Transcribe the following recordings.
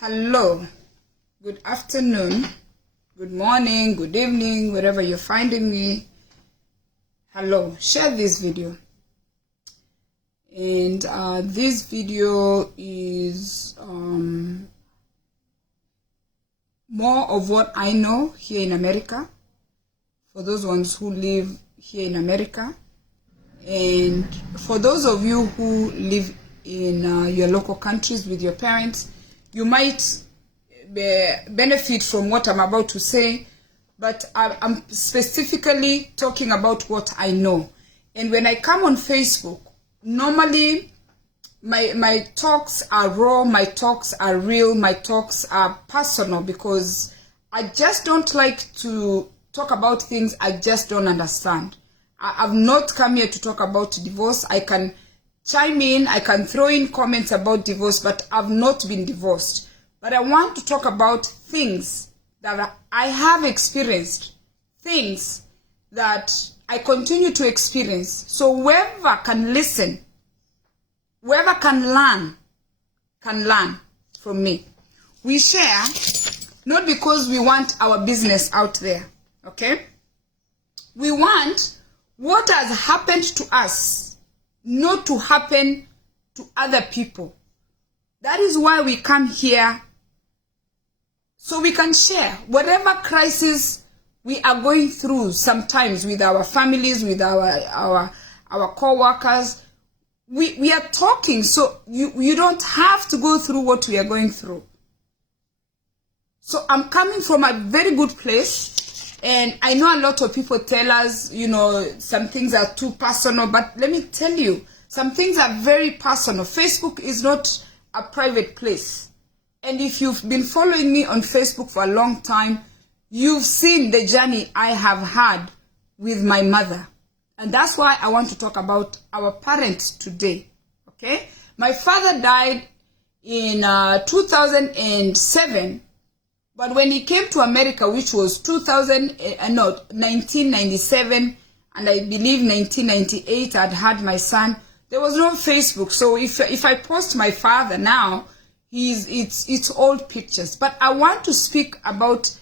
Hello, good afternoon, good morning, good evening, wherever you're finding me. Hello, share this video. And this video is more of what I know here in America, for those ones who live here in America. And for those of you who live in your local countries with your parents, you might benefit from what I'm about to say, but I'm specifically talking about what I know. And when I come on Facebook, normally my talks are raw, my talks are real, my talks are personal, because I just don't like to talk about things I just don't understand. I've not come here to talk about divorce. I can chime in, I can throw in comments about divorce, but I've not been divorced. But I want to talk about things that I have experienced, things that I continue to experience. So whoever can listen, whoever can learn from me. We share, not because we want our business out there, okay? We want what has happened to us not to happen to other people. That is why we come here, so we can share whatever crisis we are going through sometimes with our families, with our co-workers. We are talking, so you don't have to go through what we are going through. So I'm coming from a very good place, and I know a lot of people tell us, some things are too personal, but let me tell you, some things are very personal. Facebook is not a private place. And if you've been following me on Facebook for a long time, you've seen the journey I have had with my mother. And that's why I want to talk about our parents today, okay? My father died in 2007, but when he came to America, which was 1997, and I believe 1998, I'd had my son, there was no Facebook. So if I post my father now, it's old pictures. But I want to speak about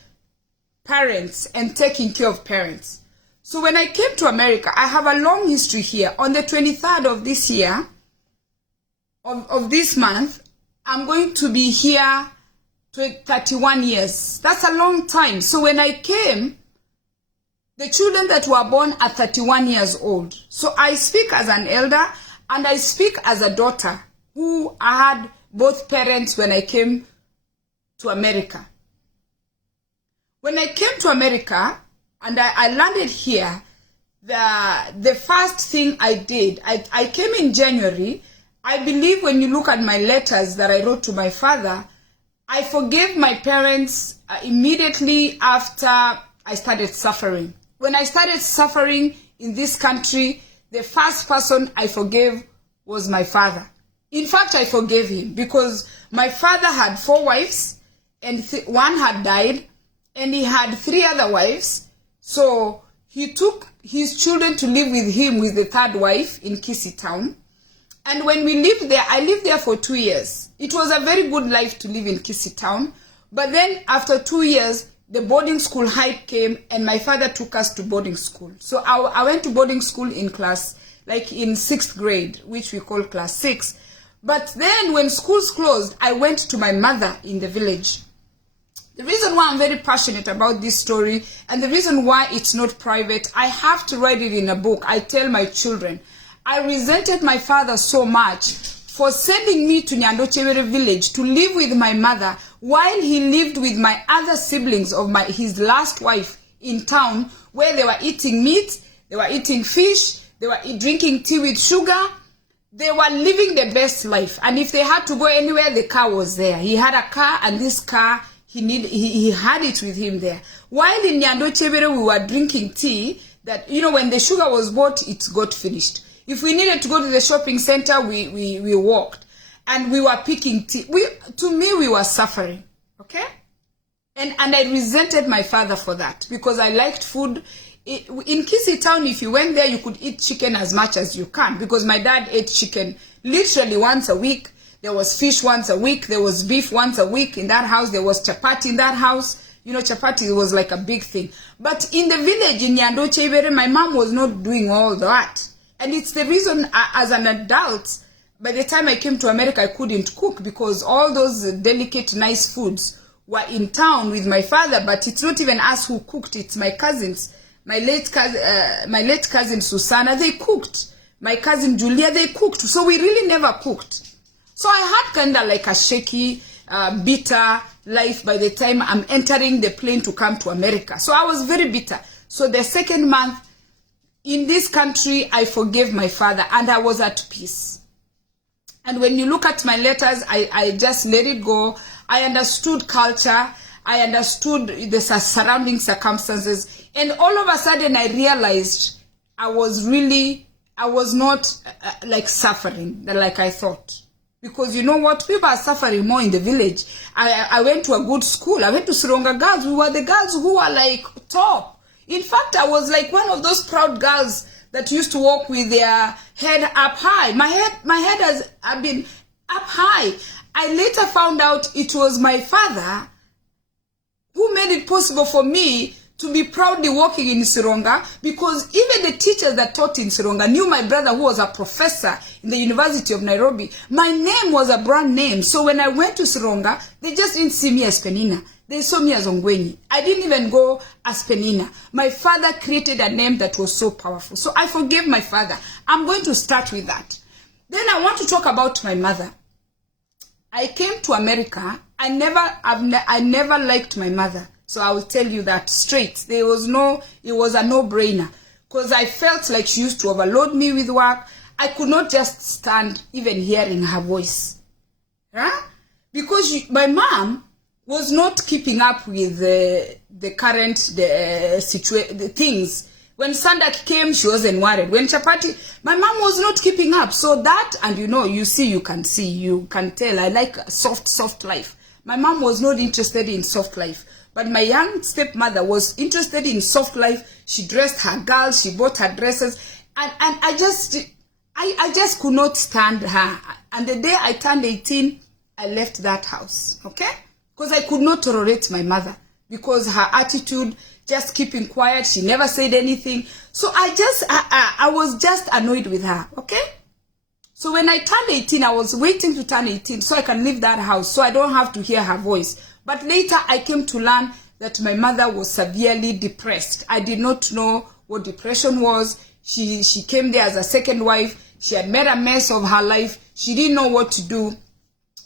parents and taking care of parents. So when I came to America, I have a long history here. On the 23rd of this year, of this month, I'm going to be here 31 years. That's a long time. So when I came, the children that were born are 31 years old. So I speak as an elder, and I speak as a daughter who had both parents when I came to America. When I came to America and I landed here, the first thing I did, I came in January. I believe when you look at my letters that I wrote to my father, I forgave my parents immediately after I started suffering. When I started suffering in this country, the first person I forgave was my father. In fact, I forgave him because my father had 4 wives and one had died, and he had 3 other wives. So he took his children to live with him with the 3rd wife in Kissy Town. And when we lived there, I lived there for 2 years. It was a very good life to live in Kissy Town. But then after 2 years, the boarding school hype came, and my father took us to boarding school. So I went to boarding school in class, like in 6th grade, which we call class 6. But then when schools closed, I went to my mother in the village. The reason why I'm very passionate about this story, and the reason why it's not private, I have to write it in a book. I tell my children, I resented my father so much for sending me to Nyandochewere village to live with my mother while he lived with my other siblings of his last wife in town, where they were eating meat, they were eating fish, they were drinking tea with sugar. They were living the best life. And if they had to go anywhere, the car was there. He had a car, and this car, he had it with him there. While in Nyandochewere, we were drinking tea that, when the sugar was bought, it got finished. If we needed to go to the shopping center, we walked. And we were picking tea. To me, we were suffering. Okay? And I resented my father for that, because I liked food. In Kissy Town, if you went there, you could eat chicken as much as you can, because my dad ate chicken literally once a week. There was fish once a week. There was beef once a week in that house. There was chapati in that house. You know, chapati was like a big thing. But in the village in Nyando Chebere, my mom was not doing all that. And it's the reason as an adult, by the time I came to America, I couldn't cook because all those delicate, nice foods were in town with my father. But it's not even us who cooked. It's my cousins. My late cousin Susanna, they cooked. My cousin Julia, they cooked. So we really never cooked. So I had kind of like a shaky, bitter life by the time I'm entering the plane to come to America. So I was very bitter. So the second month in this country, I forgave my father and I was at peace. And when you look at my letters, I just let it go. I understood culture. I understood the surrounding circumstances. And all of a sudden, I realized I was not like suffering like I thought. Because you know what? People are suffering more in the village. I went to a good school. I went to Sironga Girls. We were the girls who were like top. In fact, I was like one of those proud girls that used to walk with their head up high. My head has been up high. I later found out it was my father who made it possible for me to be proudly walking in Sironga, because even the teachers that taught in Sironga knew my brother, who was a professor in the University of Nairobi. My name was a brand name. So when I went to Sironga, they just didn't see me as Penina. They saw me as Ongwenyi. I didn't even go as Penina. My father created a name that was so powerful. So I forgave my father. I'm going to start with that. Then I want to talk about my mother. I came to America. I never liked my mother. So I will tell you that straight. It was a no-brainer. Because I felt like she used to overload me with work. I could not just stand even hearing her voice. Huh? Because my mom was not keeping up with the current the things. When Sandak came, she wasn't worried. When Chapati, my mom was not keeping up. So that, and you can tell, I like a soft life. My mom was not interested in soft life. But my young stepmother was interested in soft life. She dressed her girls. She bought her dresses. And I just could not stand her. And the day I turned 18, I left that house. Okay? Because I could not tolerate my mother. Because her attitude, just keeping quiet. She never said anything. So I was just annoyed with her. Okay? So when I turned 18, I was waiting to turn 18 so I can leave that house. So I don't have to hear her voice. But later I came to learn that my mother was severely depressed. I did not know what depression was. She came there as a second wife. She had made a mess of her life. She didn't know what to do.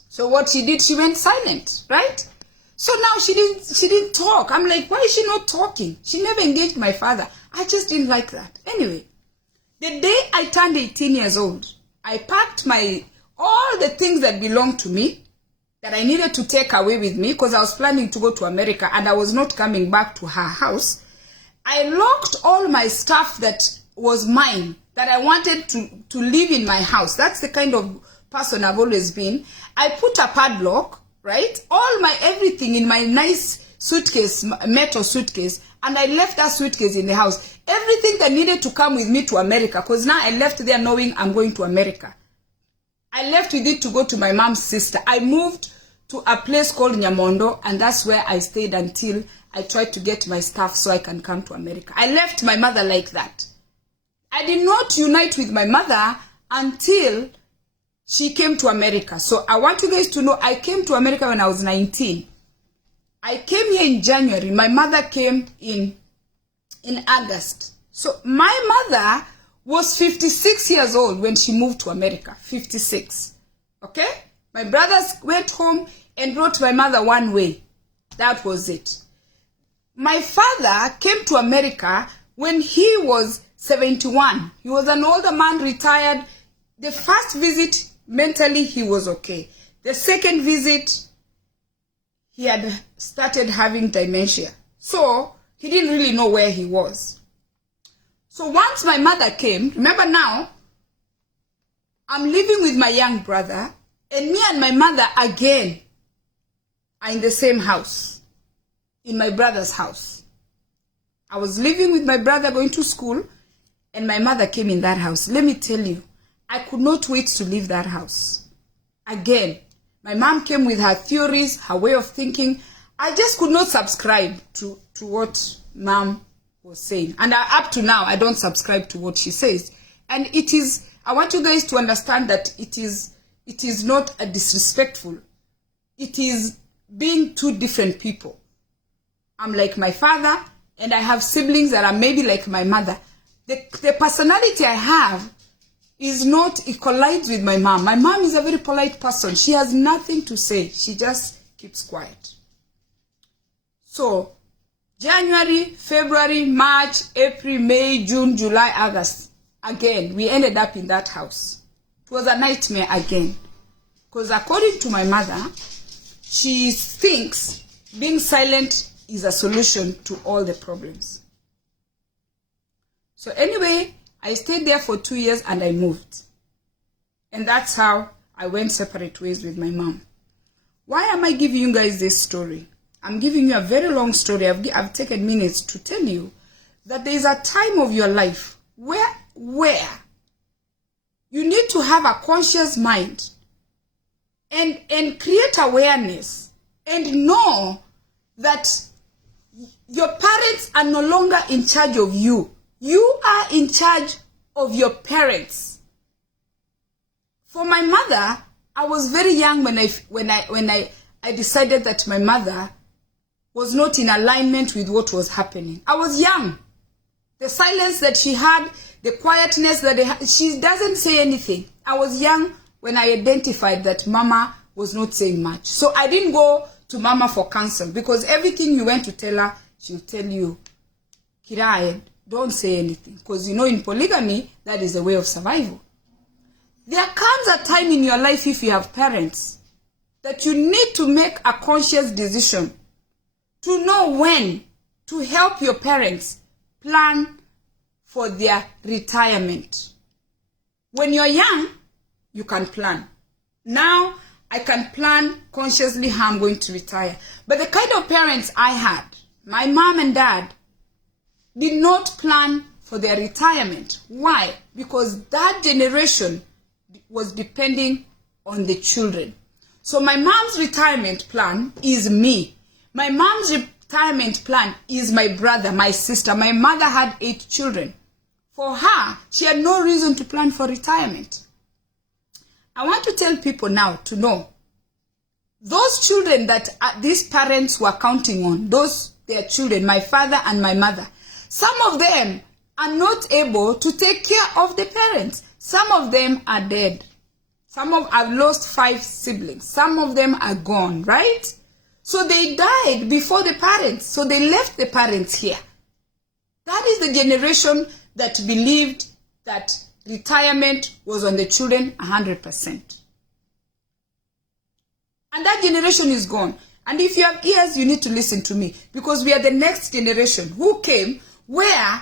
So what she did, she went silent, right? So now she didn't talk. I'm like, why is she not talking? She never engaged my father. I just didn't like that. Anyway, the day I turned 18 years old, I packed all the things that belonged to me that I needed to take away with me, because I was planning to go to America and I was not coming back to her house. I locked all my stuff that was mine, that I wanted to live in my house. That's the kind of person I've always been. I put a padlock, right? All my everything in my nice suitcase, metal suitcase, and I left that suitcase in the house. Everything that needed to come with me to America, because now I left there knowing I'm going to America. I left with it to go to my mom's sister. I moved to a place called Nyamondo, and that's where I stayed until I tried to get my stuff so I can come to America. I left my mother like that. I did not unite with my mother until she came to America. So I want you guys to know I came to America when I was 19. I came here in January. My mother came in August. So my mother was 56 years old when she moved to America. 56. Okay? My brothers went home and brought my mother one way. That was it. My father came to America when he was 71. He was an older man, retired. The first visit, mentally, he was okay. The second visit, he had started having dementia. So, he didn't really know where he was. So, once my mother came, remember now, I'm living with my young brother, and me and my mother again are in the same house, in my brother's house. I was living with my brother going to school, and my mother came in that house. Let me tell you, I could not wait to leave that house. Again, my mom came with her theories, her way of thinking. I just could not subscribe to what mom was saying. And up to now, I don't subscribe to what she says. And it is, I want you guys to understand that it is not a disrespectful. It is being two different people. I'm like my father, and I have siblings that are maybe like my mother. The personality I have is not, it collides with my mom. My mom is a very polite person. She has nothing to say. She just keeps quiet. So, January, February, March, April, May, June, July, August. Again, we ended up in that house. It was a nightmare again. Because according to my mother, she thinks being silent is a solution to all the problems. So anyway, I stayed there for 2 years and I moved. And that's how I went separate ways with my mom. Why am I giving you guys this story? I'm giving you a very long story. I've taken minutes to tell you that there is a time of your life where you need to have a conscious mind and create awareness and know that your parents are no longer in charge of you. You are in charge of your parents. For my mother, I was very young when I decided that my mother was not in alignment with what was happening. I was young. The silence that she had, the quietness that she doesn't say anything. I was young when I identified that Mama was not saying much. So I didn't go to Mama for counsel, because everything you went to tell her, she'll tell you, Kirai, don't say anything. Because in polygamy, that is a way of survival. There comes a time in your life, if you have parents, that you need to make a conscious decision to know when to help your parents plan for their retirement. When you're young, you can plan. Now, I can plan consciously how I'm going to retire. But the kind of parents I had, my mom and dad, did not plan for their retirement. Why? Because that generation was depending on the children. So my mom's retirement plan is me. My mom's retirement plan is my brother, my sister. My mother had 8 children. For her, she had no reason to plan for retirement. I want to tell people now to know, those children that these parents were counting on, their children, my father and my mother, some of them are not able to take care of the parents. Some of them are dead. I've lost 5 siblings. Some of them are gone, right? So they died before the parents. So they left the parents here. That is the generation that believed that retirement was on the children 100%. And that generation is gone. And if you have ears, you need to listen to me. Because we are the next generation who came where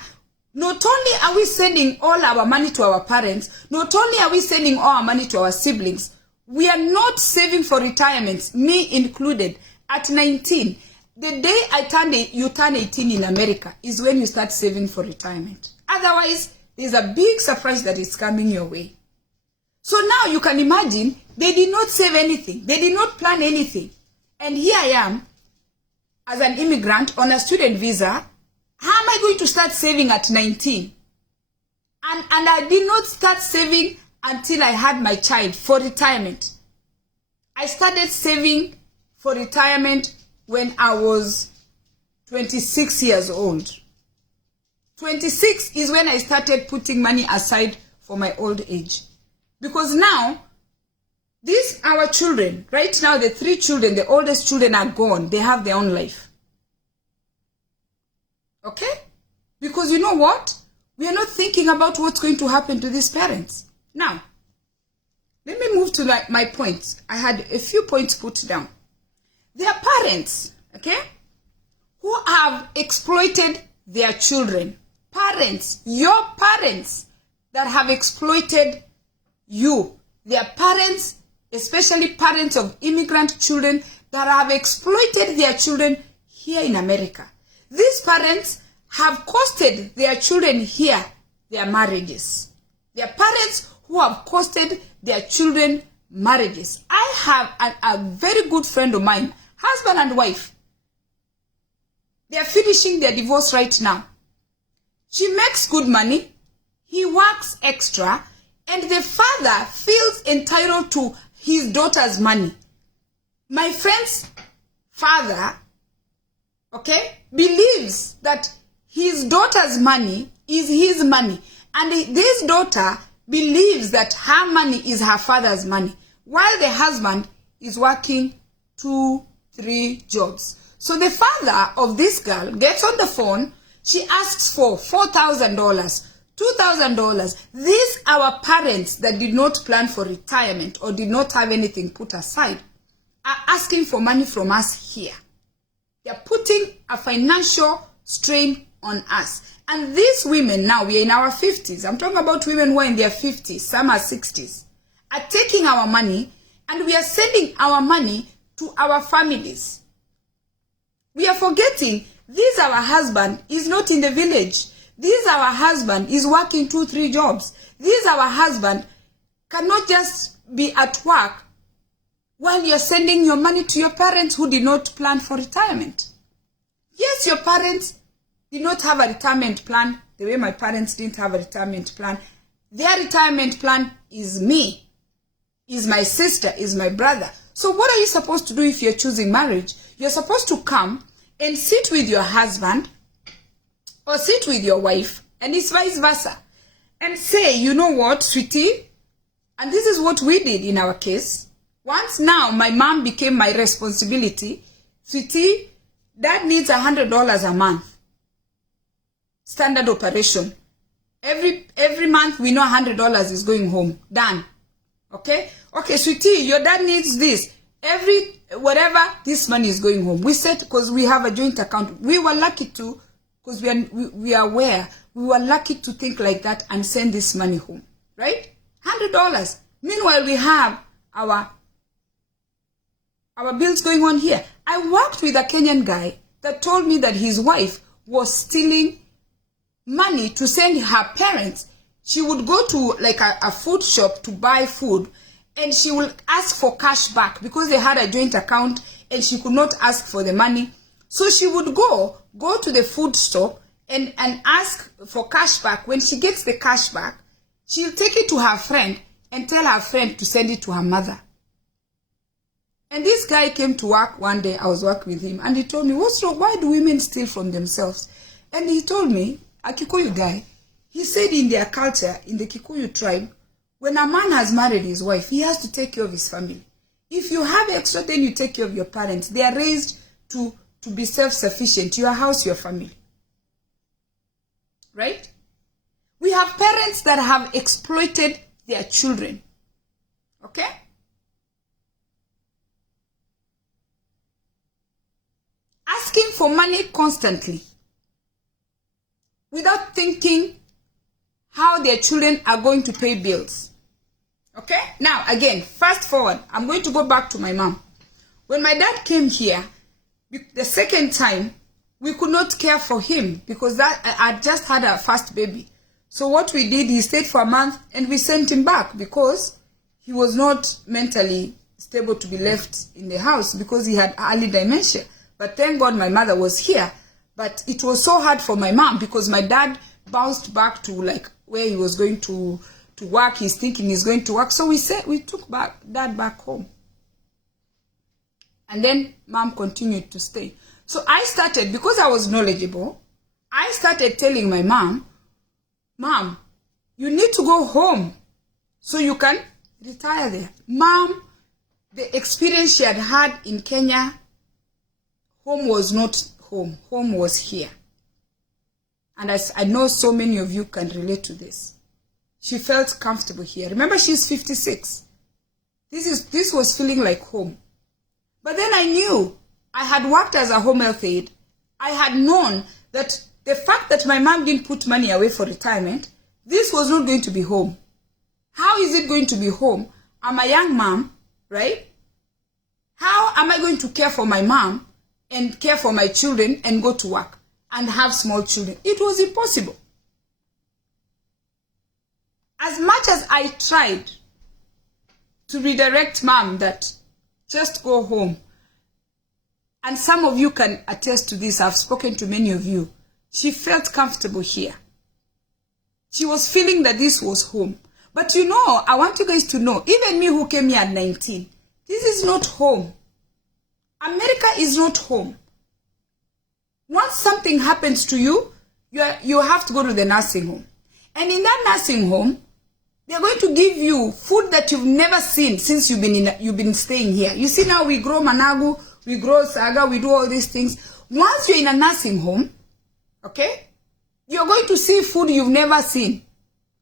not only are we sending all our money to our parents, not only are we sending all our money to our siblings, we are not saving for retirement, me included. At 19, the day you turn 18 in America is when you start saving for retirement. Otherwise, there's a big surprise that is coming your way. So now you can imagine, they did not save anything. They did not plan anything. And here I am, as an immigrant on a student visa. How am I going to start saving at 19? And I did not start saving until I had my child for retirement. I started saving for retirement when I was 26 years old. 26 is when I started putting money aside for my old age. Because now, our children, right now the 3 children, the oldest children are gone. They have their own life. Okay? Because you know what? We are not thinking about what's going to happen to these parents. Now, let me move to my points. I had a few points put down. There are parents, okay, who have exploited their children. Parents, your parents that have exploited you. There are parents, especially parents of immigrant children, that have exploited their children here in America. These parents have costed their children here their marriages. There are parents who have costed their children marriages. I have a very good friend of mine, husband and wife. They are finishing their divorce right now. She makes good money. He works extra. And the father feels entitled to his daughter's money. My friend's father, okay, believes that his daughter's money is his money. And this daughter believes that her money is her father's money, while the husband is working 2-3 jobs. So the father of this girl gets on the phone. She asks for $4,000, $2,000. These our parents that did not plan for retirement or did not have anything put aside are asking for money from us here. They are putting a financial strain on us. And these women now, we are in our 50s. I'm talking about women who are in their 50s, some are 60s, are taking our money and we are sending our money to our families. We are forgetting this our husband is not in the village. This our husband is working 2-3 jobs. This our husband cannot just be at work while you're sending your money to your parents who did not plan for retirement. Yes, your parents did not have a retirement plan the way my parents didn't have a retirement plan. Their retirement plan is me, is my sister, is my brother. So what are you supposed to do if you're choosing marriage? You're supposed to come and sit with your husband or sit with your wife, and it's vice versa, and say, you know what, sweetie, and this is what we did in our case. Once now my mom became my responsibility. Sweetie, dad needs $100 a month. Standard operation. Every month we know $100 is going home. Done. Okay? Okay, sweetie, your dad needs this. Every whatever, this money is going home. We said, because we have a joint account. We were lucky to, because we are aware. We were lucky to think like that and send this money home. Right? $100. Meanwhile, we have our bills going on here. I worked with a Kenyan guy that told me that his wife was stealing money to send her parents. She would go to like a food shop to buy food, and she will ask for cash back because they had a joint account and she could not ask for the money. So she would go to the food store and ask for cash back. When she gets the cash back, she'll take it to her friend and tell her friend to send it to her mother. And this guy came to work one day. I was working with him, and he told me, what's wrong? Why do women steal from themselves? And he told me, a Kikuyu guy, he said in their culture, in the Kikuyu tribe, when a man has married his wife, he has to take care of his family. If you have extra, then you take care of your parents. They are raised to be self-sufficient. Your house, your family. Right? We have parents that have exploited their children. Okay? Asking for money constantly without thinking how their children are going to pay bills. Okay? Now, again, fast forward. I'm going to go back to my mom. When my dad came here, the second time, we could not care for him because I just had a first baby. So what we did, he stayed for a month and we sent him back because he was not mentally stable to be left in the house because he had early dementia. But thank God my mother was here. But it was so hard for my mom because my dad bounced back to like where he was going to work. He's thinking he's going to work. So we took dad back home. And then mom continued to stay. So I started, because I was knowledgeable, I started telling my mom, Mom, you need to go home so you can retire there. Mom, the experience she had had in Kenya, home was not home. Home was here. And I know so many of you can relate to this. She felt comfortable here. Remember, she's 56. This was feeling like home. But then I knew I had worked as a home health aide. I had known that the fact that my mom didn't put money away for retirement, this was not going to be home. How is it going to be home? I'm a young mom, right? How am I going to care for my mom and care for my children and go to work and have small children? It was impossible. As much as I tried, to redirect mom that just go home. And some of you can attest to this. I've spoken to many of you. She felt comfortable here. She was feeling that this was home. But you know, I want you guys to know, even me who came here at 19, this is not home. America is not home. Once something happens to you, you have to go to the nursing home. And in that nursing home, they're going to give you food that you've never seen since you've been staying here. You see, now we grow managu, we grow saga, we do all these things. Once you're in a nursing home, okay, you're going to see food you've never seen.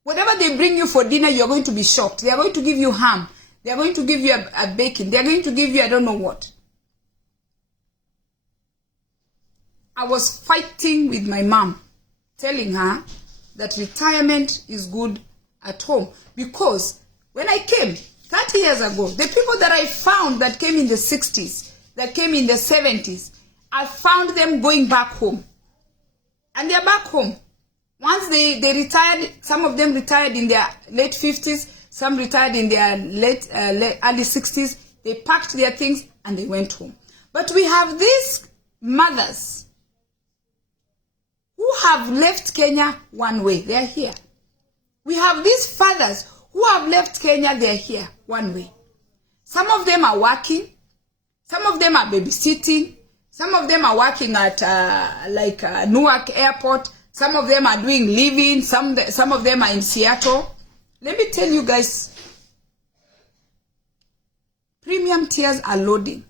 Whatever they bring you for dinner, you're going to be shocked. They're going to give you ham. They're going to give you a bacon. They're going to give you I don't know what. I was fighting with my mom, telling her that retirement is good at home. Because when I came 30 years ago, the people that I found that came in the 60s, that came in the 70s, I found them going back home. And they're back home. Once they retired, some of them retired in their late 50s, some retired in their early 60s. They packed their things and they went home. But we have these mothers who have left Kenya one way. They are here. We have these fathers who have left Kenya. They are here one way. Some of them are working. Some of them are babysitting. Some of them are working at Newark Airport. Some of them are doing living. Some of them are in Seattle. Let me tell you guys, premium tiers are loading.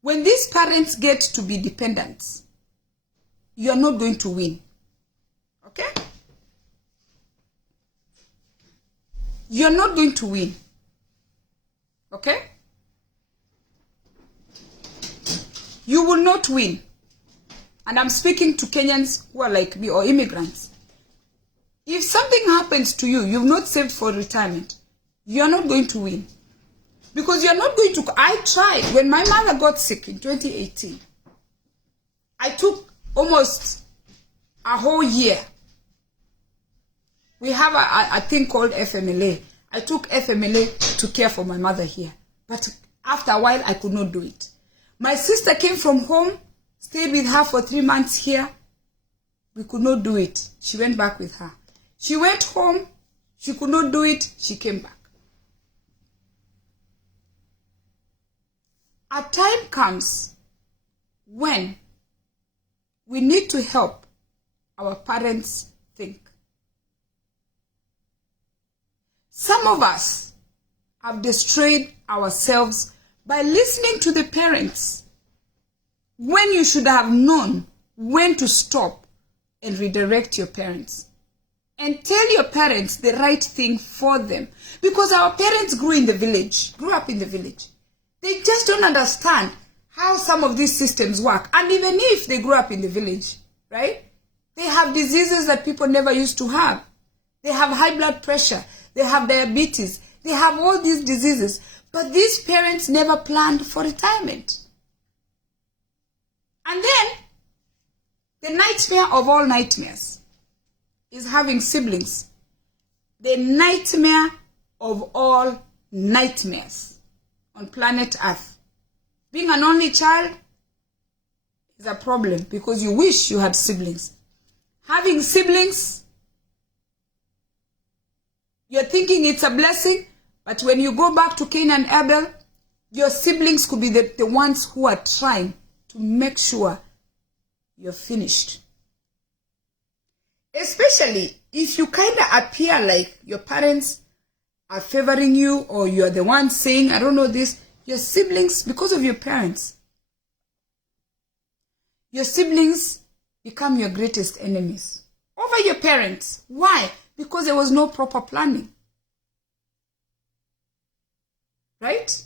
When these parents get to be dependents, you are not going to win. Okay? You are not going to win. Okay? You will not win. And I'm speaking to Kenyans who are like me or immigrants. If something happens to you, you've not saved for retirement, you're not going to win. Because you're not going to... I tried. When my mother got sick in 2018, I took almost a whole year. We have a thing called FMLA. I took FMLA to care for my mother here. But after a while, I could not do it. My sister came from home, stayed with her for 3 months here. We could not do it. She went back with her. She went home. She could not do it. She came back. A time comes when we need to help our parents think. Some of us have destroyed ourselves by listening to the parents when you should have known when to stop and redirect your parents. And tell your parents the right thing for them. Because our parents grew up in the village. They just don't understand how some of these systems work. And even if they grew up in the village, right? They have diseases that people never used to have. They have high blood pressure. They have diabetes. They have all these diseases. But these parents never planned for retirement. And then, the nightmare of all nightmares is having siblings. The nightmare of all nightmares on planet Earth. Being an only child is a problem because you wish you had siblings. Having siblings, you're thinking it's a blessing, but when you go back to Cain and Abel, your siblings could be the ones who are trying to make sure you're finished. Especially if you kind of appear like your parents are favoring you or you're the one saying, I don't know this, your siblings, because of your parents, your siblings become your greatest enemies over your parents. Why? Because there was no proper planning. Right?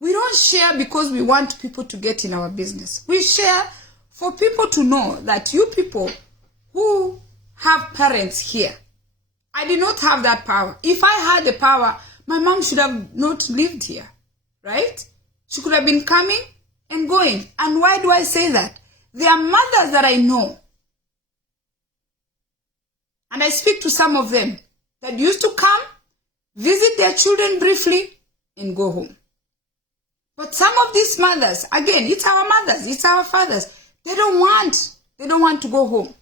We don't share because we want people to get in our business. We share for people to know that you people who have parents here, I did not have that power. If I had the power, my mom should have not lived here. Right? She could have been coming and going. And why do I say that? There are mothers that I know, and I speak to some of them, that used to come, visit their children briefly, and go home. But some of these mothers, again, it's our mothers, it's our fathers, they don't want to go home.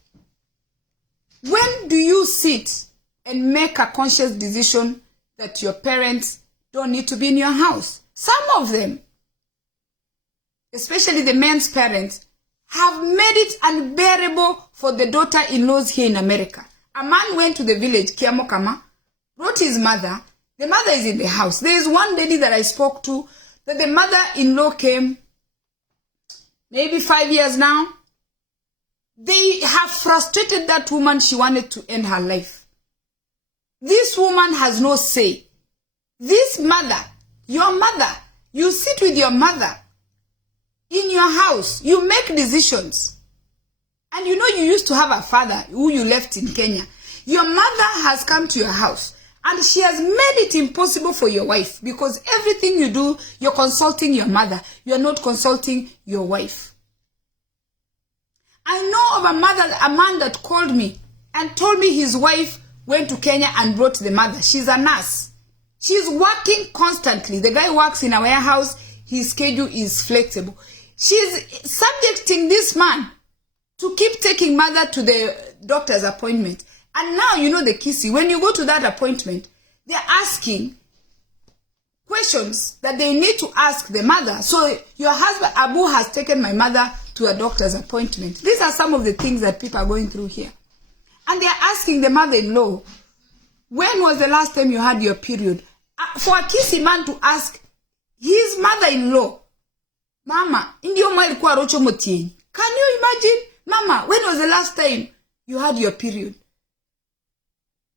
When do you sit and make a conscious decision that your parents don't need to be in your house? Some of them, especially the men's parents, have made it unbearable for the daughter-in-laws here in America. A man went to the village, Kiamokama, brought his mother. The mother is in the house. There is one lady that I spoke to, that the mother-in-law came, maybe 5 years now. They have frustrated that woman. She wanted to end her life. This woman has no say. This mother, your mother, you sit with your mother in your house, you make decisions. And you know you used to have a father who you left in Kenya. Your mother has come to your house and she has made it impossible for your wife, because everything you do, you're consulting your mother. You're not consulting your wife. I know of a man that called me and told me his wife went to Kenya and brought the mother. She's a nurse. She's working constantly. The guy works in a warehouse. His schedule is flexible. She's subjecting this man to keep taking mother to the doctor's appointment. And now, you know the kissy. When you go to that appointment, they're asking questions that they need to ask the mother. So your husband, Abu, has taken my mother to a doctor's appointment. These are some of the things that people are going through here. And they're asking the mother-in-law, when was the last time you had your period? For a kissy man to ask his mother-in-law, Mama, indio malikuwa rocho motieni. Can you imagine? Mama, when was the last time you had your period?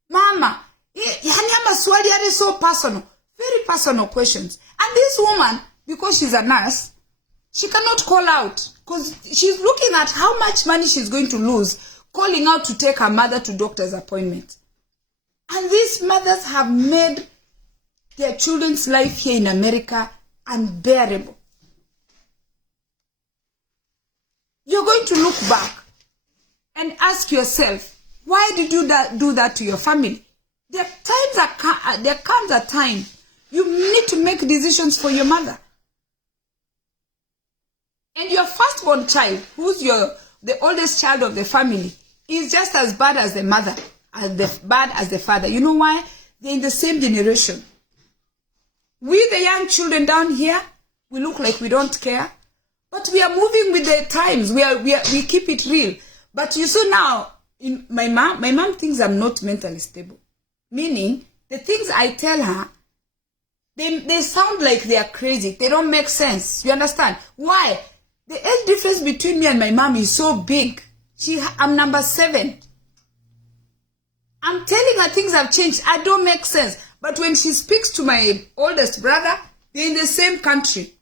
Mama, yani maswali are so personal. Very personal questions. And this woman, because she's a nurse, she cannot call out. Because she's looking at how much money she's going to lose calling out to take her mother to doctor's appointment. And these mothers have made their children's life here in America unbearable. You're going to look back and ask yourself, why did you do that to your family? There comes a time you need to make decisions for your mother. And your firstborn child, who's the oldest child of the family, is just as bad as the mother, as bad as the father. You know why? They're in the same generation. We, the young children down here, we look like we don't care. But we are moving with the times. We keep it real. But you see now, my mom thinks I'm not mentally stable. Meaning, the things I tell her, they sound like they are crazy. They don't make sense. You understand? Why? The age difference between me and my mom is so big. I'm number 7. I'm telling her things have changed. I don't make sense. But when she speaks to my oldest brother, they're in the same country.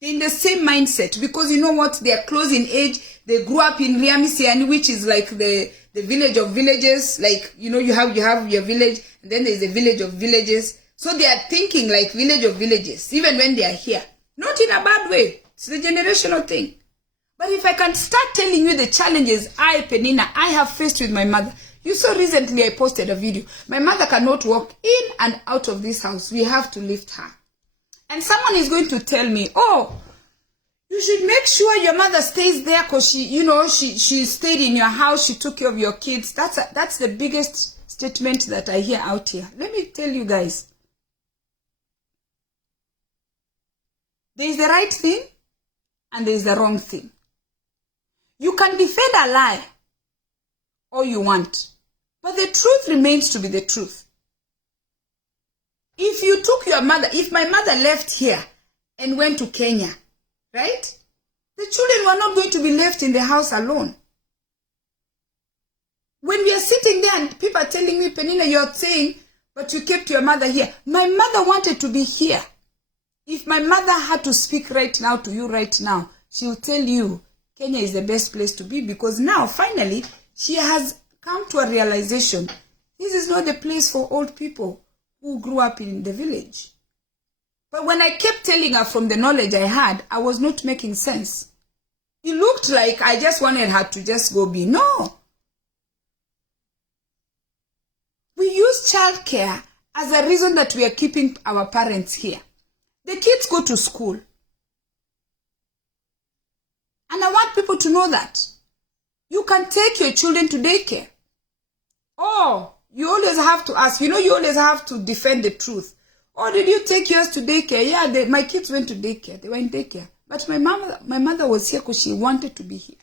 They're in the same mindset. Because you know what? They are close in age. They grew up in Riamisiani, which is like the village of villages. Like, you know, you have your village, and then there's a village of villages. So they are thinking like village of villages, even when they are here. Not in a bad way. It's the generational thing. But if I can start telling you the challenges Penina, I have faced with my mother. You saw recently I posted a video. My mother cannot walk in and out of this house. We have to lift her. And someone is going to tell me, oh, you should make sure your mother stays there because she stayed in your house. She took care of your kids. That's the biggest statement that I hear out here. Let me tell you guys. There is the right thing and there is the wrong thing. You can defend a lie all you want, but the truth remains to be the truth. If you took your mother, if my mother left here and went to Kenya, right? The children were not going to be left in the house alone. When we are sitting there and people are telling me, Penina, you're saying, but you kept your mother here. My mother wanted to be here. If my mother had to speak right now to you right now, she will tell you Kenya is the best place to be, because now, finally, she has come to a realization. This is not the place for old people who grew up in the village. But when I kept telling her from the knowledge I had, I was not making sense. It looked like I just wanted her to just go be. No. We use childcare as a reason that we are keeping our parents here. The kids go to school. And I want people to know that. You can take your children to daycare. Oh, you always have to ask. You always have to defend the truth. Oh, did you take yours to daycare? Yeah, my kids went to daycare. They were in daycare. But my mother was here because she wanted to be here.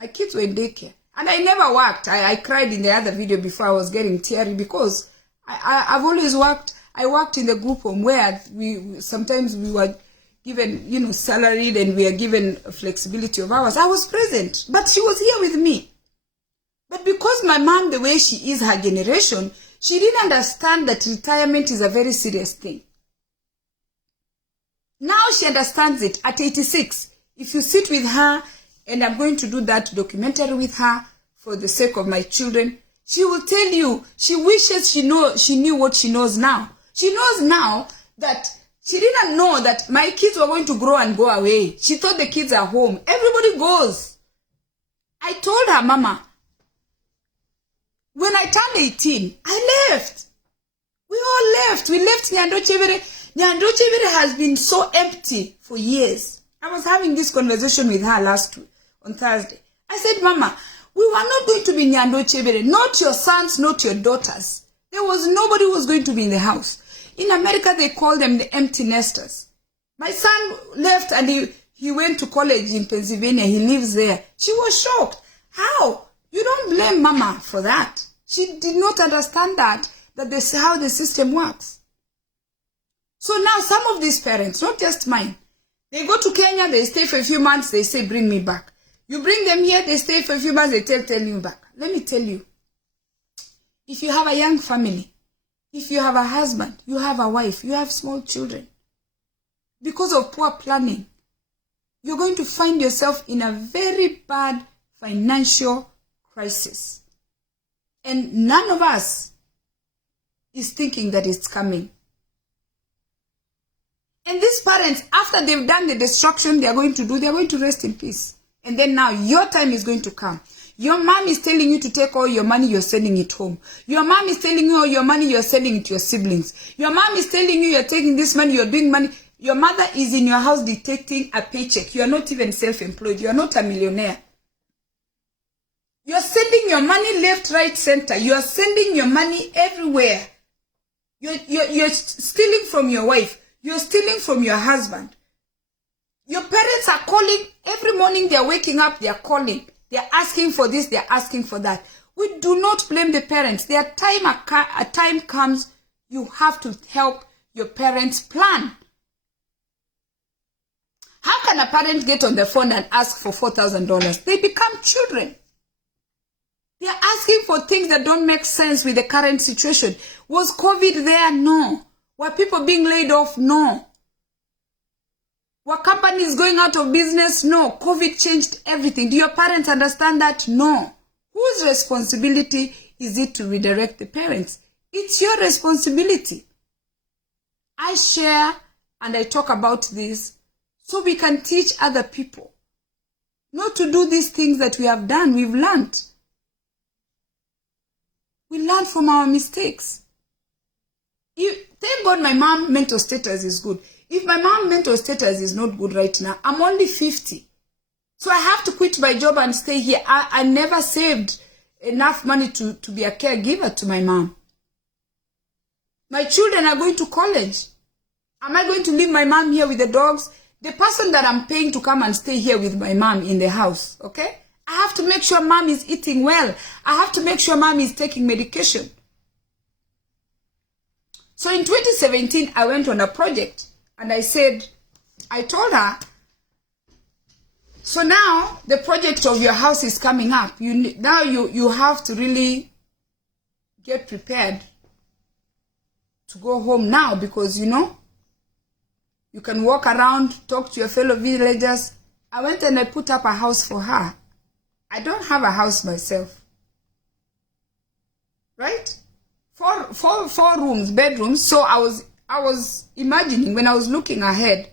My kids were in daycare. And I never worked. I cried in the other video before I was getting teary because I've always worked. I worked in the group home where sometimes we were given, salaried, and we are given flexibility of hours. I was present, but she was here with me. But because my mom, the way she is, her generation, she didn't understand that retirement is a very serious thing. Now she understands it at 86. If you sit with her, and I'm going to do that documentary with her for the sake of my children, she will tell you she wishes she knew what she knows now. She knows now that she didn't know that my kids were going to grow and go away. She thought the kids are home. Everybody goes. I told her, Mama, when I turned 18, I left. We all left. We left Nyandochevere. Nyandochevere has been so empty for years. I was having this conversation with her last week, on Thursday. I said, Mama, we were not going to be Nyandochevere. Not your sons, not your daughters. There was nobody who was going to be in the house. In America, they call them the empty nesters. My son left and he went to college in Pennsylvania. He lives there. She was shocked. How? You don't blame Mama for that. She did not understand that this is how the system works. So now some of these parents, not just mine, they go to Kenya, they stay for a few months, they say, bring me back. You bring them here, they stay for a few months, they tell you back. Let me tell you, if you have a young family, if you have a husband, you have a wife, you have small children, because of poor planning, you're going to find yourself in a very bad financial crisis. And none of us is thinking that it's coming. And these parents, after they've done the destruction they're going to rest in peace. And then now your time is going to come. Your mom is telling you to take all your money, you're sending it home. Your mom is telling you all your money, you're sending it to your siblings. Your mom is telling you you're taking this money, you're doing money. Your mother is in your house dictating a paycheck. You're not even self-employed. You're not a millionaire. You're sending your money left, right, center. You're sending your money everywhere. You're stealing from your wife. You're stealing from your husband. Your parents are calling. Every morning they're waking up, they're calling. They're asking for this, they're asking for that. We do not blame the parents. A time comes, you have to help your parents plan. How can a parent get on the phone and ask for $4,000? They become children. They are asking for things that don't make sense with the current situation. Was COVID there? No. Were people being laid off? No. Were companies going out of business? No. COVID changed everything. Do your parents understand that? No. Whose responsibility is it to redirect the parents? It's your responsibility. I share and I talk about this so we can teach other people not to do these things that we have done. We've learned. We learn from our mistakes. Thank God my mom's mental status is good. If my mom's mental status is not good right now, I'm only 50. So I have to quit my job and stay here. I never saved enough money to be a caregiver to my mom. My children are going to college. Am I going to leave my mom here with the dogs? The person that I'm paying to come and stay here with my mom in the house, okay? I have to make sure mom is eating well. I have to make sure mom is taking medication. So in 2017, I went on a project and I told her, so now the project of your house is coming up. Now you have to really get prepared to go home now because, you can walk around, talk to your fellow villagers. I went and I put up a house for her. I don't have a house myself. Right? Four rooms, bedrooms. So I was imagining when I was looking ahead,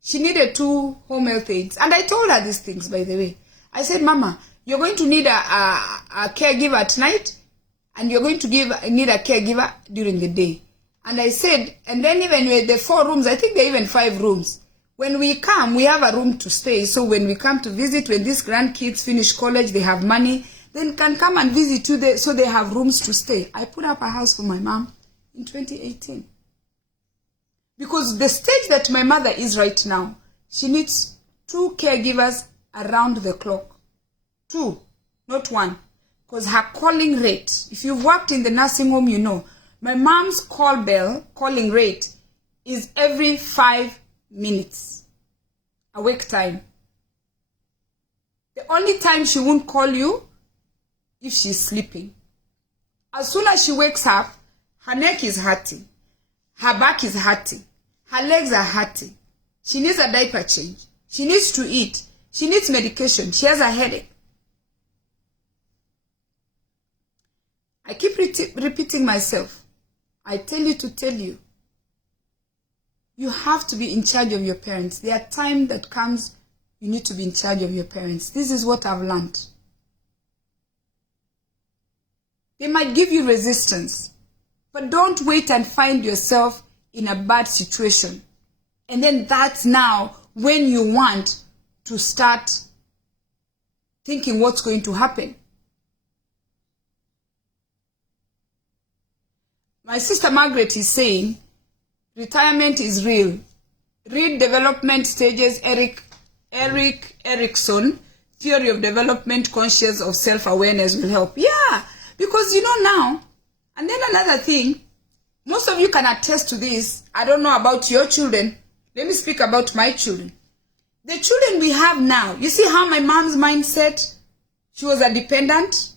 she needed 2 home health aides. And I told her these things, by the way. I said, Mama, you're going to need a caregiver at night. and you're going to need a caregiver during the day. And I said, and then even with the 4 rooms, I think there are even 5 rooms. When we come, we have a room to stay. So when we come to visit, when these grandkids finish college, they have money, then can come and visit you, so they have rooms to stay. I put up a house for my mom in 2018. Because the stage that my mother is right now, she needs 2 caregivers around the clock. 2, not 1. Because her calling rate, if you've worked in the nursing home, you know, my mom's calling rate is every 5 minutes. Awake time. The only time she won't call you, if she's sleeping. As soon as she wakes up, her neck is hurting. Her back is hurting. Her legs are hurting. She needs a diaper change. She needs to eat. She needs medication. She has a headache. I keep repeating myself. I tell you to tell you. You have to be in charge of your parents. There are times that comes you need to be in charge of your parents. This is what I've learned. They might give you resistance, but don't wait and find yourself in a bad situation. And then that's now when you want to start thinking what's going to happen. My sister Margaret is saying, retirement is real. Read Development Stages, Erik Erikson, Theory of Development, Conscious of Self-Awareness will help. Yeah, because you know now. And then another thing, most of you can attest to this. I don't know about your children. Let me speak about my children. The children we have now, you see how my mom's mindset, she was a dependent,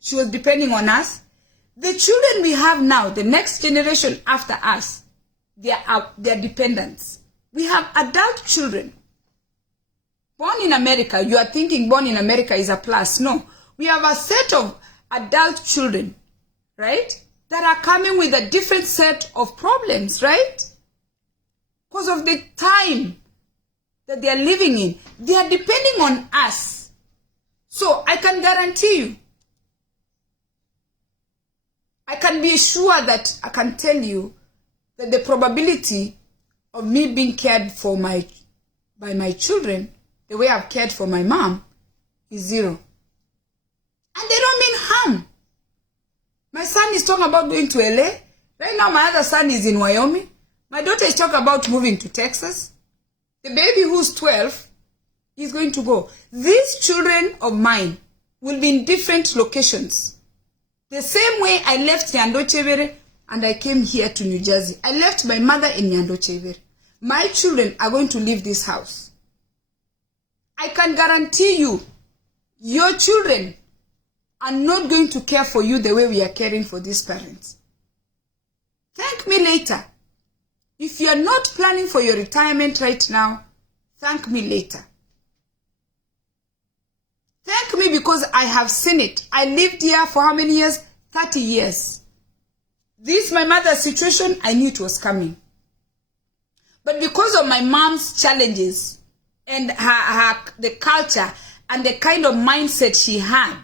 she was depending on us. The children we have now, the next generation after us, they are dependents. We have adult children. Born in America, you are thinking born in America is a plus. No, we have a set of adult children, right, that are coming with a different set of problems, right? Because of the time that they are living in. They are depending on us. So I can guarantee you, I can be sure that I can tell you that the probability of me being cared for by my children, the way I've cared for my mom, is 0. And they don't mean harm. My son is talking about going to LA. Right now, my other son is in Wyoming. My daughter is talking about moving to Texas. The baby who's 12 is going to go. These children of mine will be in different locations. The same way I left Nyandochevere and I came here to New Jersey. I left my mother in Nyandochevere. My children are going to leave this house. I can guarantee you, your children are not going to care for you the way we are caring for these parents. Thank me later. If you are not planning for your retirement right now, thank me later. Thank me because I have seen it. I lived here for how many years? 30 years. This, my mother's situation, I knew it was coming. But because of my mom's challenges and the culture and the kind of mindset she had,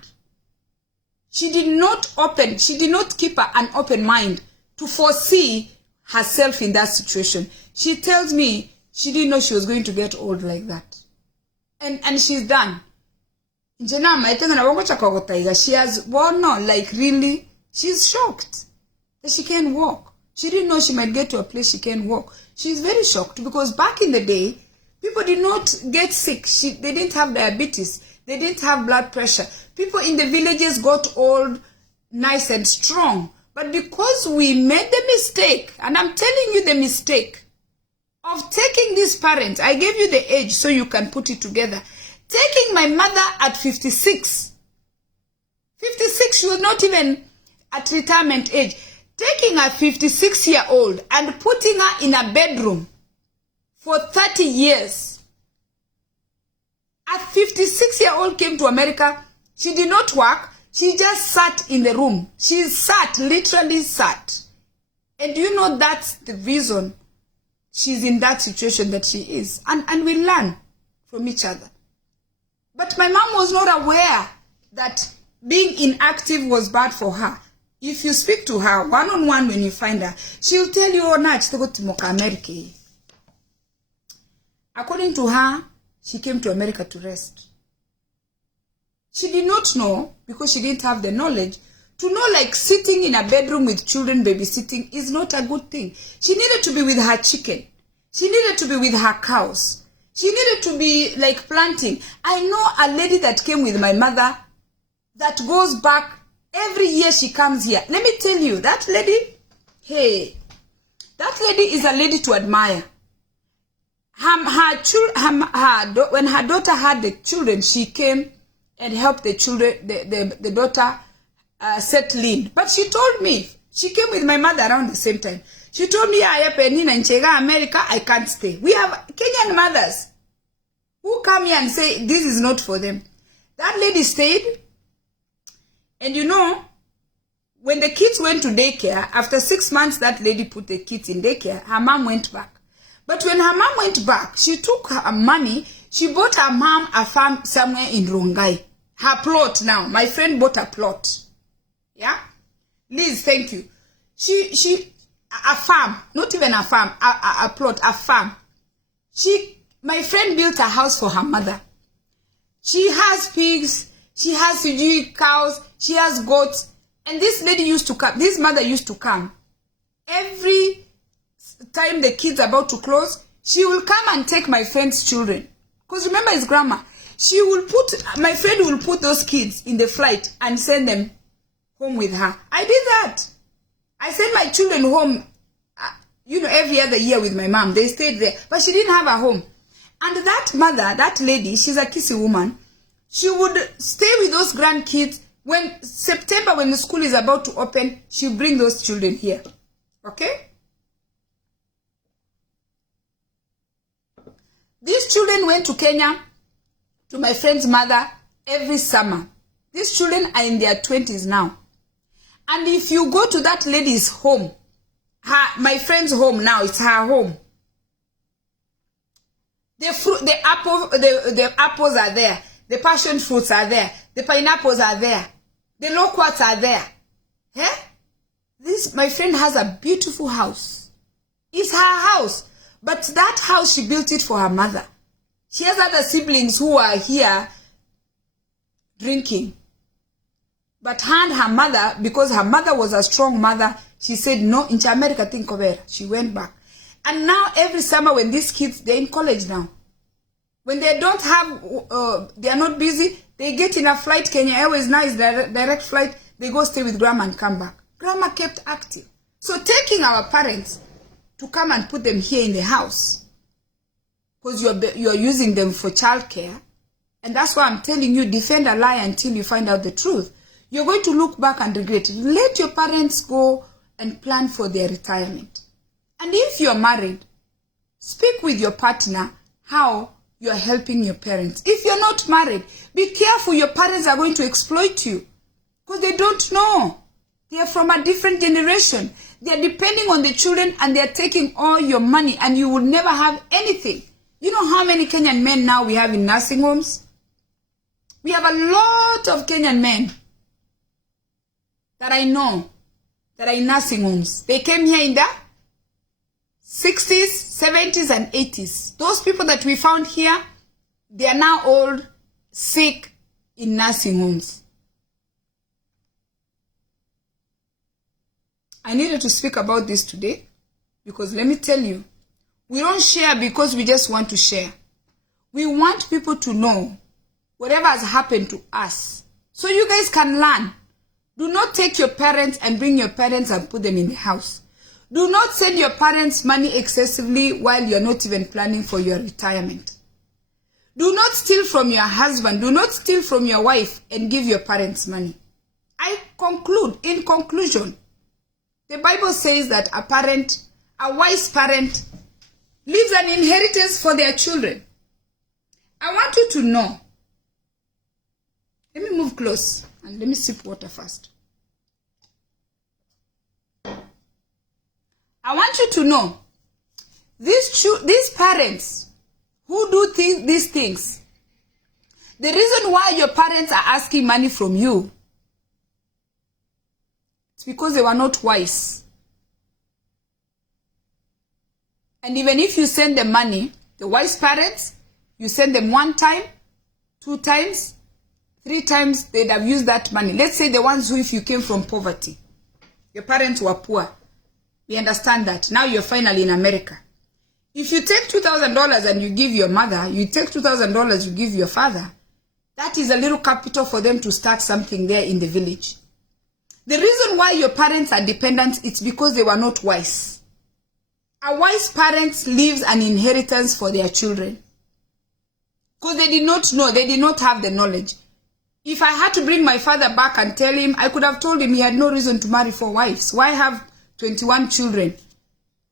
she did not keep an open mind to foresee herself in that situation. She tells me she didn't know she was going to get old like that. And she's done. She has, well, no, like really, she's shocked that she can't walk. She didn't know she might get to a place she can't walk. She's very shocked because back in the day, people did not get sick. They didn't have diabetes. They didn't have blood pressure. People in the villages got old, nice and strong. But because we made the mistake, and I'm telling you the mistake, of taking these parents, I gave you the age so you can put it together. Taking my mother at 56. 56, she was not even at retirement age. Taking a 56-year-old and putting her in a bedroom for 30 years. A 56-year-old came to America. She did not work. She just sat in the room. She sat, literally sat. And you know that's the reason she's in that situation that she is. And we learn from each other. But my mom was not aware that being inactive was bad for her. If you speak to her one-on-one when you find her, she'll tell you, oh, nah, she's going to America. According to her, she came to America to rest. She did not know, because she didn't have the knowledge, to know like sitting in a bedroom with children babysitting is not a good thing. She needed to be with her chicken. She needed to be with her cows. She needed to be like planting. I know a lady that came with my mother that goes back every year. She comes here. Let me tell you, that lady, hey, that lady is a lady to admire. When her daughter had the children, she came and helped the children, the daughter settle in. But she told me, she came with my mother around the same time. She told me, America, I can't stay. We have Kenyan mothers who come here and say, this is not for them. That lady stayed. And you know, when the kids went to daycare, after 6 months, that lady put the kids in daycare. Her mom went back. But when her mom went back, she took her money. She bought her mom a farm somewhere in Rongai. Her plot now. My friend bought a plot. Yeah? Liz, thank you. A farm. Not even a farm. A plot. A farm. My friend built a house for her mother. She has pigs. She has cows. She has goats. And this lady used to come. This mother used to come. Every time the kids are about to close, she will come and take my friend's children. Because remember, it's grandma. My friend will put those kids in the flight and send them home with her. I did that. I sent my children home, every other year with my mom. They stayed there. But she didn't have a home. And that mother, that lady, she's a kissy woman. She would stay with those grandkids. When September, when the school is about to open, she'll bring those children here. Okay? These children went to Kenya, to my friend's mother, every summer. These children are in their 20s now. And if you go to that lady's home, my friend's home now, it's her home. The apples are there. The passion fruits are there. The pineapples are there. The loquats are there. Eh? My friend has a beautiful house. It's her house. But that house, she built it for her mother. She has other siblings who are here drinking. But her mother, because her mother was a strong mother, she said, no, in America, think of it. She went back. And now every summer when these kids, they're in college now. When they don't have, they are not busy, they get in a flight. Kenya Airways now is direct flight. They go stay with grandma and come back. Grandma kept active. So taking our parents to come and put them here in the house, because you're using them for childcare, and that's why I'm telling you, defend a lie until you find out the truth. You're going to look back and regret it. Let your parents go and plan for their retirement. And if you're married, speak with your partner how you're helping your parents. If you're not married, be careful. Your parents are going to exploit you because they don't know. They are from a different generation. They are depending on the children and they are taking all your money and you will never have anything. You know how many Kenyan men now we have in nursing homes? We have a lot of Kenyan men that I know that are in nursing homes. They came here in the 60s, 70s, and 80s. Those people that we found here, they are now old, sick in nursing homes. I needed to speak about this today because let me tell you, we don't share because we just want to share. We want people to know whatever has happened to us so you guys can learn. Do not take your parents and bring your parents and put them in the house. Do not send your parents money excessively while you're not even planning for your retirement. Do not steal from your husband. Do not steal from your wife and give your parents money. In conclusion, the Bible says that a wise parent leaves an inheritance for their children. I want you to know. Let me move close and let me sip water first. I want you to know, these parents who do these things, the reason why your parents are asking money from you, It's because they were not wise. And even if you send them money, the wise parents, you send them 1 time, 2 times, 3 times, they'd have used that money. Let's say the ones who, if you came from poverty, your parents were poor. We understand that. Now you're finally in America. If you take $2,000 and you give your mother, you take $2,000 you give your father, that is a little capital for them to start something there in the village. The reason why your parents are dependent, it's because they were not wise. A wise parent leaves an inheritance for their children. Because they did not know, they did not have the knowledge. If I had to bring my father back and tell him, I could have told him he had no reason to marry 4 wives. Why have 21 children?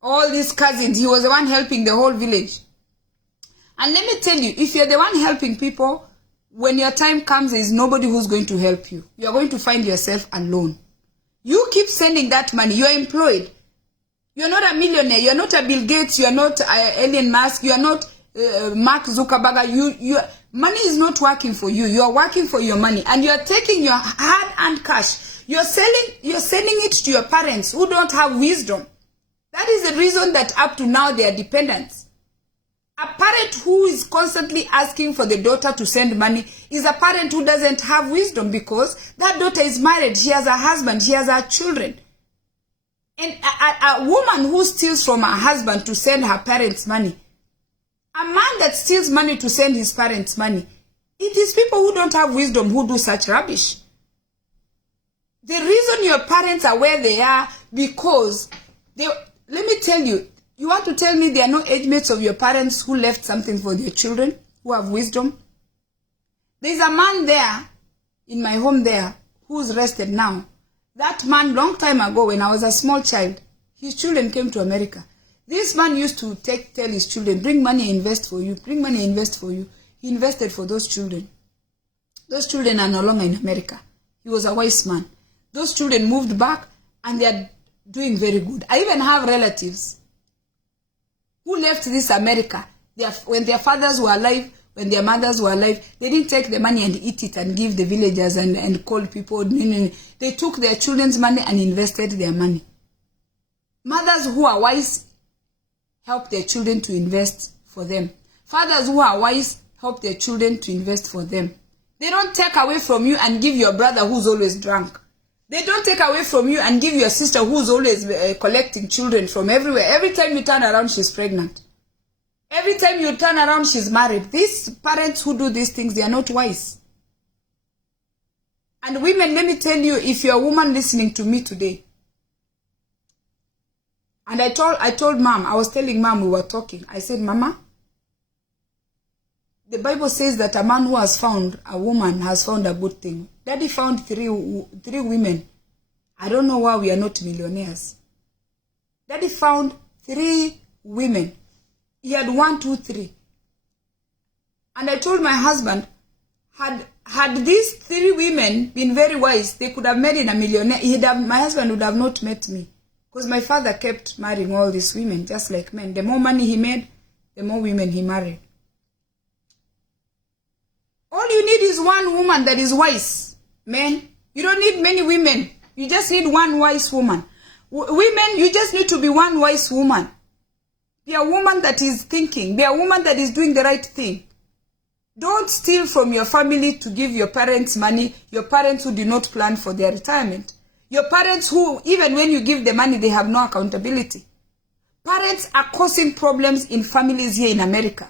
All these cousins, he was the one helping the whole village. And let me tell you, if you're the one helping people, when your time comes, there is nobody who's going to help you. You're going to find yourself alone. You keep sending that money. You're employed. You're not a millionaire. You're not a Bill Gates. You're not Elon Musk. You're not Mark Zuckerberg. Money is not working for you. You're working for your money. And you're taking your hard-earned cash. You're sending it to your parents who don't have wisdom. That is the reason that up to now they are dependents. A parent who is constantly asking for the daughter to send money is a parent who doesn't have wisdom, because that daughter is married. She has a husband. She has her children. And a woman who steals from her husband to send her parents money, a man that steals money to send his parents money, it is people who don't have wisdom who do such rubbish. The reason your parents are where they are, because let me tell you, you want to tell me there are no age mates of your parents who left something for their children, who have wisdom? There's a man there, in my home there, who's rested now. That man, long time ago, when I was a small child, his children came to America. This man used to tell his children, bring money, invest for you. Bring money, invest for you. He invested for those children. Those children are no longer in America. He was a wise man. Those children moved back, and they are doing very good. I even have relatives who left this America. When their fathers were alive, when their mothers were alive, they didn't take the money and eat it and give the villagers and call people. They took their children's money and invested their money. Mothers who are wise help their children to invest for them. Fathers who are wise help their children to invest for them. They don't take away from you and give your brother who's always drunk. They don't take away from you and give your sister who's always collecting children from everywhere. Every time you turn around, she's pregnant. Every time you turn around, she's married. These parents who do these things, they are not wise. And women, let me tell you, if you're a woman listening to me today, and I told mom, I was telling mom, we were talking. I said, Mama, the Bible says that a man who has found a woman has found a good thing. Daddy found three women. I don't know why we are not millionaires. Daddy found 3 women. He had 1, 2, 3. And I told my husband, had these 3 women been very wise, they could have married a millionaire. My husband would have not met me. Because my father kept marrying all these women, just like men. The more money he made, the more women he married. All you need is 1 woman that is wise. Men, you don't need many women. You just need 1 wise woman. Women, you just need to be 1 wise woman. Be a woman that is thinking. Be a woman that is doing the right thing. Don't steal from your family to give your parents money. Your parents who did not plan for their retirement. Your parents who, even when you give the money, they have no accountability. Parents are causing problems in families here in America.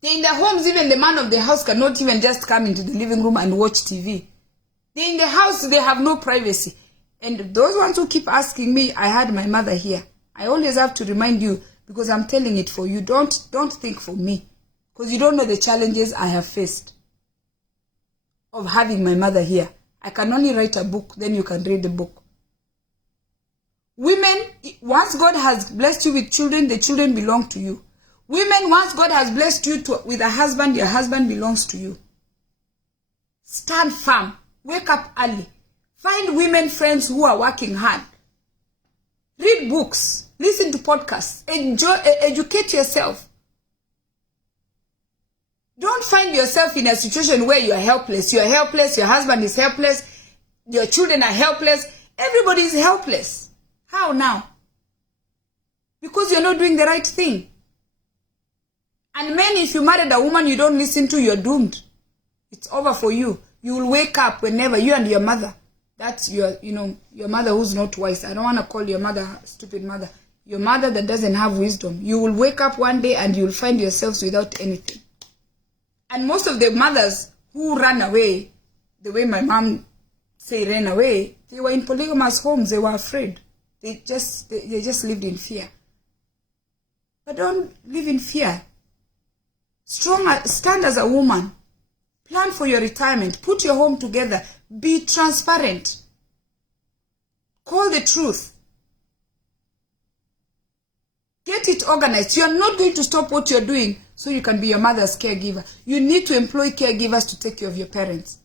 They're in their homes, even the man of the house cannot even just come into the living room and watch TV. They're in the house, they have no privacy. And those ones who keep asking me, I had my mother here. I always have to remind you, because I'm telling it for you. Don't think for me. Because you don't know the challenges I have faced of having my mother here. I can only write a book, then you can read the book. Women, once God has blessed you with children, the children belong to you. Women, once God has blessed you with a husband, your husband belongs to you. Stand firm. Wake up early. Find women friends who are working hard. Read books. Listen to podcasts. Educate yourself. Don't find yourself in a situation where you are helpless. You are helpless. Your husband is helpless. your children are helpless. Everybody is helpless. How now? Because you're not doing the right thing. And men, if you married a woman you don't listen to, you're doomed. It's over for you. You will wake up whenever, you and your mother. That's your mother who's not wise. I don't want to call your mother a stupid mother. Your mother that doesn't have wisdom. You will wake up one day and you'll find yourselves without anything. And most of the mothers who ran away, the way my mom say ran away, they were in polygamous homes. They were afraid. They just lived in fear. But don't live in fear. Stand as a woman. Plan for your retirement. Put your home together. Be transparent. Call the truth. Get it organized. You are not going to stop what you're doing so you can be your mother's caregiver. You need to employ caregivers to take care of your parents.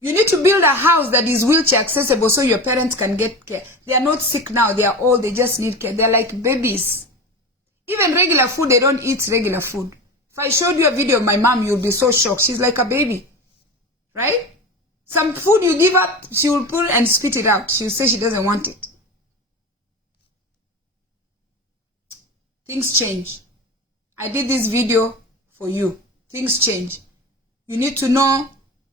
You need to build a house that is wheelchair accessible so your parents can get care. They are not sick now. They are old. They just need care. They are like babies. Even regular food, they don't eat regular food. If I showed you a video of my mom, you'll be so shocked. She's like a baby. Right? Some food you give up, she will pull and spit it out. She'll say she doesn't want it. Things change. I did this video for you. Things change. You need to know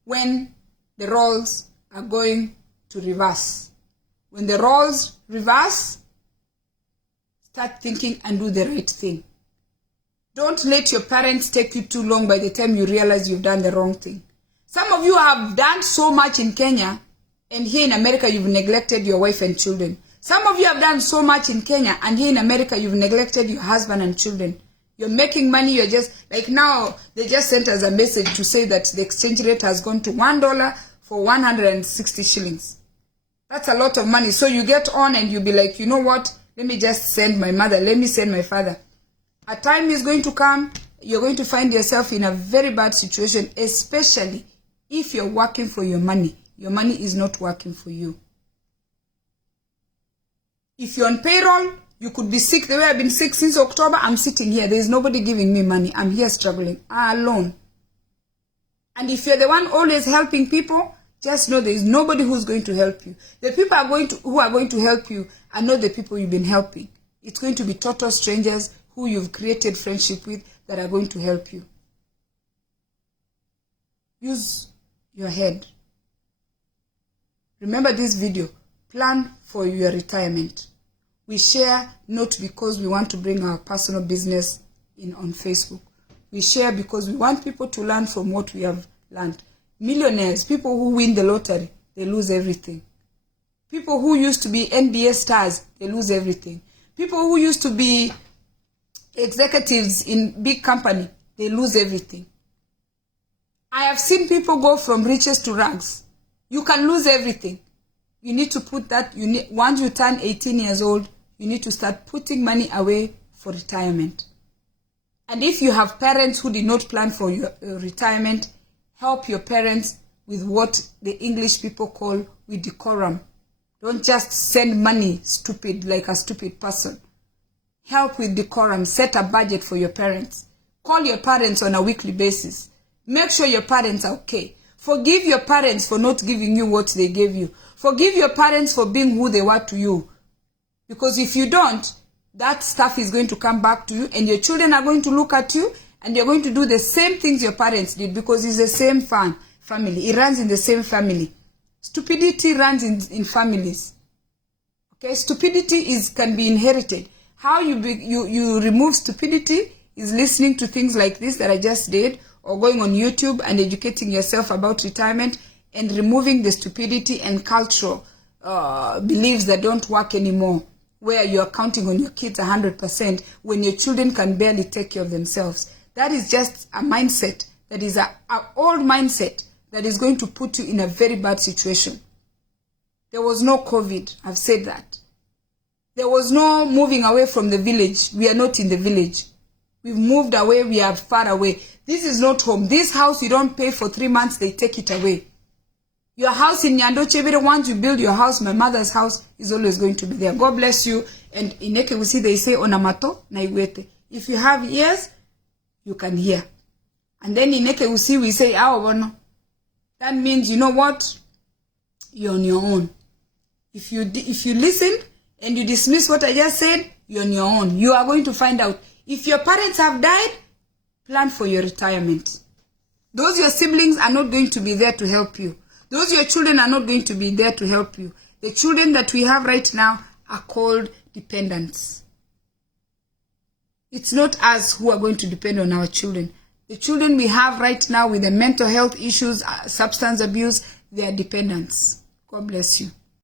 when the roles are going to reverse. When the roles reverse, start thinking and do the right thing. Don't let your parents take you too long by the time you realize you've done the wrong thing. Some of you have done so much in Kenya, and here in America you've neglected your wife and children. Some of you have done so much in Kenya, and here in America you've neglected your husband and children. You're making money, you're just, like now, they just sent us a message to say that the exchange rate has gone to $1 for 160 shillings. That's a lot of money. So you get on and you'll be like, you know what? Let me just send my mother, let me send my father. A time is going to come, you're going to find yourself in a very bad situation, especially if you're working for your money. Your money is not working for you. If you're on payroll, you could be sick. The way I've been sick since October, I'm sitting here. There's nobody giving me money. I'm here struggling, alone. And if you're the one always helping people, just know there is nobody who's going to help you. The people who are going to help you are not the people you've been helping. It's going to be total strangers who you've created friendship with that are going to help you. Use your head. Remember this video. Plan for your retirement. We share not because we want to bring our personal business in on Facebook. We share because we want people to learn from what we have learned. Millionaires, people who win the lottery, they lose everything. People who used to be NBA stars, they lose everything. People who used to be executives in big company, they lose everything. I have seen people go from riches to rags. You can lose everything. You need to put that, once you turn 18 years old, you need to start putting money away for retirement. And if you have parents who did not plan for your retirement, help your parents with what the English people call with decorum. Don't just send money stupid like a stupid person. Help with decorum. Set a budget for your parents. Call your parents on a weekly basis. Make sure your parents are okay. Forgive your parents for not giving you what they gave you. Forgive your parents for being who they were to you. Because if you don't, that stuff is going to come back to you, and your children are going to look at you and you're going to do the same things your parents did, because it's the same family. It runs in the same family. Stupidity runs in families. Okay, stupidity can be inherited. How you remove stupidity is listening to things like this that I just did, or going on YouTube and educating yourself about retirement, and removing the stupidity and cultural beliefs that don't work anymore, where you're counting on your kids 100% when your children can barely take care of themselves. That is just a mindset that is an old mindset that is going to put you in a very bad situation. There was no COVID, I've said that. There was no moving away from the village. We are not in the village. We've moved away, we are far away. This is not home. This house you don't pay for 3 months, they take it away. Your house in Nyandochebere, once you build your house, my mother's house is always going to be there. God bless you. And in Ekewusi they say, onamato na igwete. If you have ears, you can hear. And then in Ekewusi we say, awono. That means, you know what? you're on your own. If you listen and you dismiss what I just said, you're on your own. You are going to find out. If your parents have died, plan for your retirement. Those your siblings are not going to be there to help you. Those your children are not going to be there to help you. The children that we have right now are called dependents. It's not us who are going to depend on our children. The children we have right now with the mental health issues, substance abuse, they are dependents. God bless you.